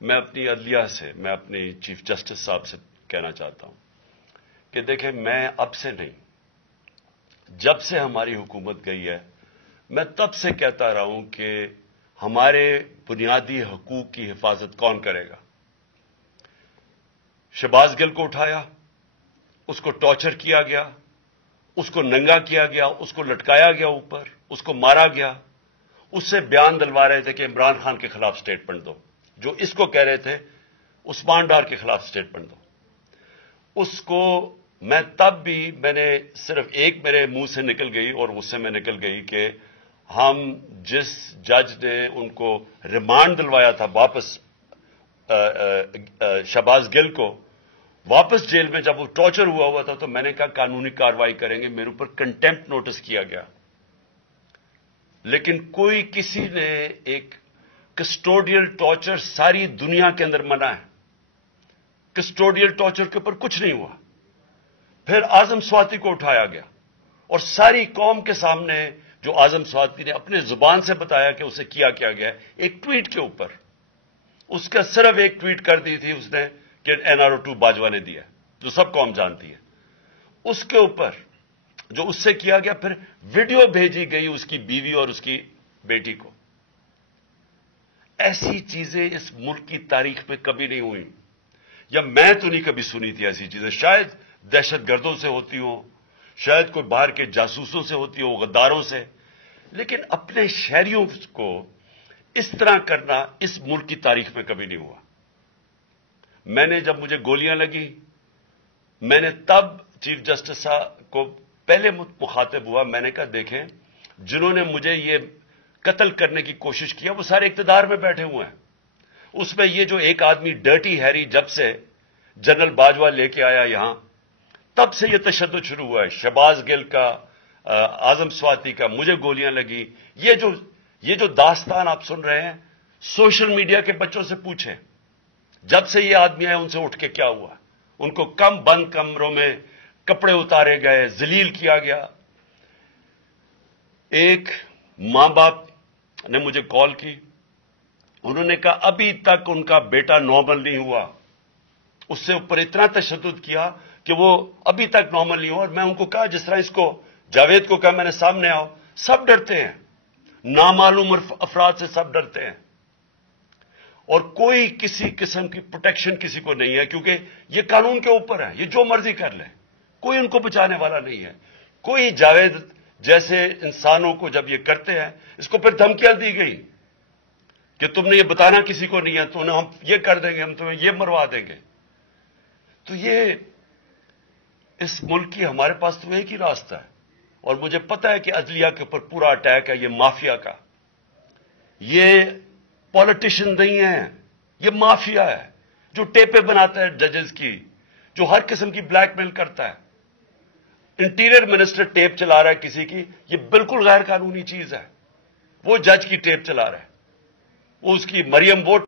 میں اپنی عدلیہ سے، میں اپنی چیف جسٹس صاحب سے کہنا چاہتا ہوں کہ دیکھیں، میں اب سے نہیں، جب سے ہماری حکومت گئی ہے میں تب سے کہتا رہا ہوں کہ ہمارے بنیادی حقوق کی حفاظت کون کرے گا؟ شہباز گل کو اٹھایا، اس کو ٹارچر کیا گیا، اس کو ننگا کیا گیا، اس کو لٹکایا گیا اوپر، اس کو مارا گیا، اس سے بیان دلوا رہے تھے کہ عمران خان کے خلاف سٹیٹمنٹ دو، جو اس کو کہہ رہے تھے عثمان ڈار کے خلاف سٹیٹمنٹ دو۔ اس کو میں تب بھی، میں نے صرف ایک میرے منہ سے نکل گئی اور غصے میں نکل گئی کہ ہم جس جج نے ان کو ریمانڈ دلوایا تھا واپس، شہباز گل کو واپس جیل میں جب وہ ٹارچر ہوا تھا، تو میں نے کہا قانونی کارروائی کریں گے، میرے اوپر کنٹیمپٹ نوٹس کیا گیا، لیکن کوئی کسی نے ایک کسٹوڈیل ٹارچر ساری دنیا کے اندر منع ہے، کسٹوڈیل ٹارچر کے اوپر کچھ نہیں ہوا۔ پھر اعظم سواتی کو اٹھایا گیا اور ساری قوم کے سامنے جو اعظم سواتی نے اپنے زبان سے بتایا کہ اسے کیا گیا، ایک ٹویٹ کے اوپر، اس کا صرف ایک ٹویٹ کر دی تھی اس نے کہ NRO2 باجوہ نے دیا، جو سب قوم جانتی ہے، اس کے اوپر جو اس سے کیا گیا، پھر ویڈیو بھیجی گئی اس کی بیوی اور اس کی بیٹی کو۔ ایسی چیزیں اس ملک کی تاریخ میں کبھی نہیں ہوئی، یا میں تو نہیں کبھی سنی تھی ایسی چیزیں، شاید دہشت گردوں سے ہوتی ہوں، شاید کوئی باہر کے جاسوسوں سے ہوتی ہو، غداروں سے، لیکن اپنے شہریوں کو اس طرح کرنا اس ملک کی تاریخ میں کبھی نہیں ہوا۔ میں نے جب مجھے گولیاں لگی، میں نے تب چیف جسٹس صاحب کو پہلے مخاطب ہوا، میں نے کہا دیکھیں، جنہوں نے مجھے یہ قتل کرنے کی کوشش کیا وہ سارے اقتدار میں بیٹھے ہوئے ہیں، اس میں یہ جو ایک آدمی ڈرٹی ہیری جب سے جنرل باجوہ لے کے آیا یہاں، تب سے یہ تشدد شروع ہوا ہے، شہباز گل کا، اعظم سواتی کا، مجھے گولیاں لگی، یہ جو داستان آپ سن رہے ہیں، سوشل میڈیا کے بچوں سے پوچھیں، جب سے یہ آدمی آئے ان سے اٹھ کے کیا ہوا، ان کو بند کمروں میں کپڑے اتارے گئے، ذلیل کیا گیا۔ ایک ماں باپ نے مجھے کال کی، انہوں نے کہا ابھی تک ان کا بیٹا نارمل نہیں ہوا، اس سے اوپر اتنا تشدد کیا کہ وہ ابھی تک نارمل نہیں ہوا، اور میں ان کو کہا جس طرح اس کو جاوید کو کہا میں نے سامنے آؤ، سب ڈرتے ہیں، نامعلوم افراد سے سب ڈرتے ہیں، اور کوئی کسی قسم کی پروٹیکشن کسی کو نہیں ہے، کیونکہ یہ قانون کے اوپر ہے، یہ جو مرضی کر لے، کوئی ان کو بچانے والا نہیں ہے۔ کوئی جاوید جیسے انسانوں کو جب یہ کرتے ہیں، اس کو پھر دھمکیاں دی گئی کہ تم نے یہ بتانا کسی کو نہیں ہے، تو ہم یہ کر دیں گے، ہم تمہیں یہ مروا دیں گے۔ تو یہ اس ملک کی ہمارے پاس تو ایک ہی راستہ ہے، اور مجھے پتا ہے کہ عدلیہ کے اوپر پورا اٹیک ہے، یہ مافیا کا، یہ پالیٹیشین نہیں ہے، یہ مافیا ہے جو ٹیپیں بناتا ہے ججز کی، جو ہر قسم کی بلیک میل کرتا ہے۔ انٹیریئر منسٹر ٹیپ چلا رہا ہے کسی کی، یہ بالکل غیر قانونی چیز ہے، وہ جج کی ٹیپ چلا رہا ہے، وہ اس کی مریم ووٹ